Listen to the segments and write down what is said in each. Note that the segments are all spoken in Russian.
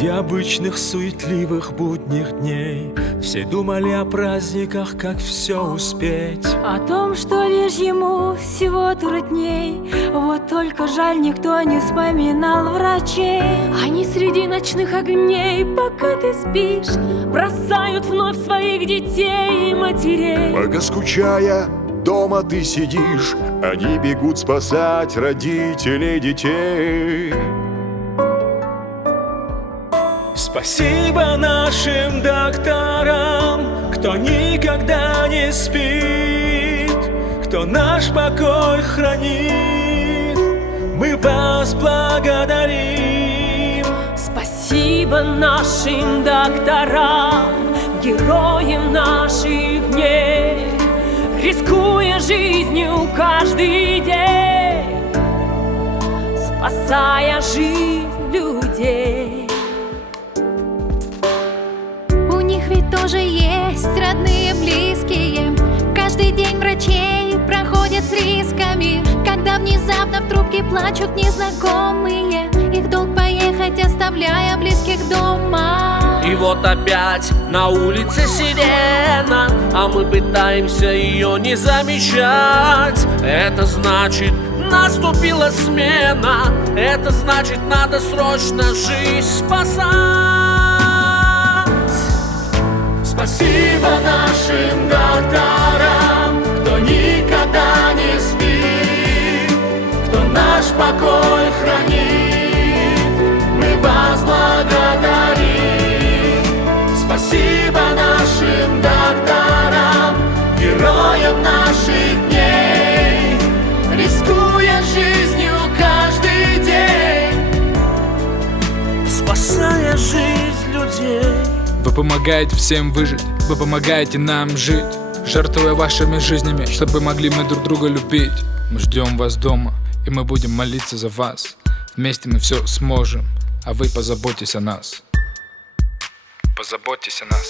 Среди обычных суетливых будних дней все думали о праздниках, как все успеть. О том, что лишь ему всего трудней. Вот только жаль, никто не вспоминал врачей. Они среди ночных огней, пока ты спишь, бросают вновь своих детей и матерей. Пока скучая, дома ты сидишь, они бегут спасать родителей детей. Спасибо нашим докторам, кто никогда не спит, кто наш покой хранит. Мы вас благодарим. Спасибо нашим докторам, героям наших дней, рискуя жизнью каждый день, спасая жизнь людей. У них ведь тоже есть родные, близкие. Каждый день врачей проходят с рисками, когда внезапно в трубке плачут незнакомые. Их долг поехать, оставляя близких дома. И вот опять на улице сирена, а мы пытаемся ее не замечать. Это значит, наступила смена. Это значит, надо срочно жизнь спасать. Спасибо нашим докторам, кто никогда не спит, кто наш покой хранит. Мы вас благодарим. Спасибо нашим докторам, героям наших дней, рискуя жизнью каждый день, спасая жизнь людей. Вы помогаете всем выжить, вы помогаете нам жить, жертвуя вашими жизнями, чтобы могли мы друг друга любить. Мы ждем вас дома, и мы будем молиться за вас. Вместе мы все сможем, а вы позаботьтесь о нас. Позаботьтесь о нас.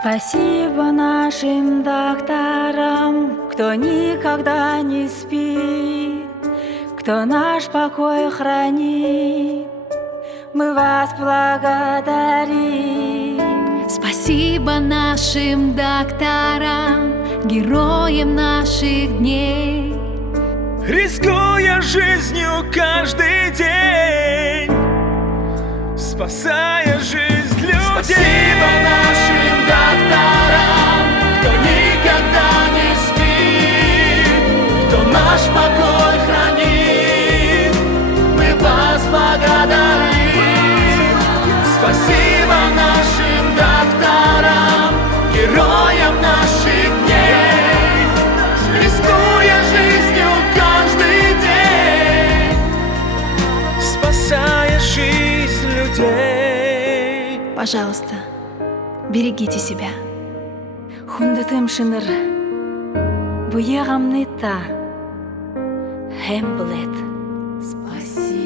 Спасибо нашим докторам, кто никогда не спит, кто наш покой хранит. Мы вас благодарим. Спасибо нашим докторам, героям наших дней, Рискуя жизнью каждый день, спасая жизнь людей. Спасибо нашим докторам, кто никогда не спит, кто наш покой хранит. Мы вас благодарим. Спасибо нашим докторам, героям наших дней, рискуя жизнью каждый день, спасая жизнь людей. Пожалуйста, берегите себя. Хундатым шиныр, буягамны та, хэм блэт. Спасибо.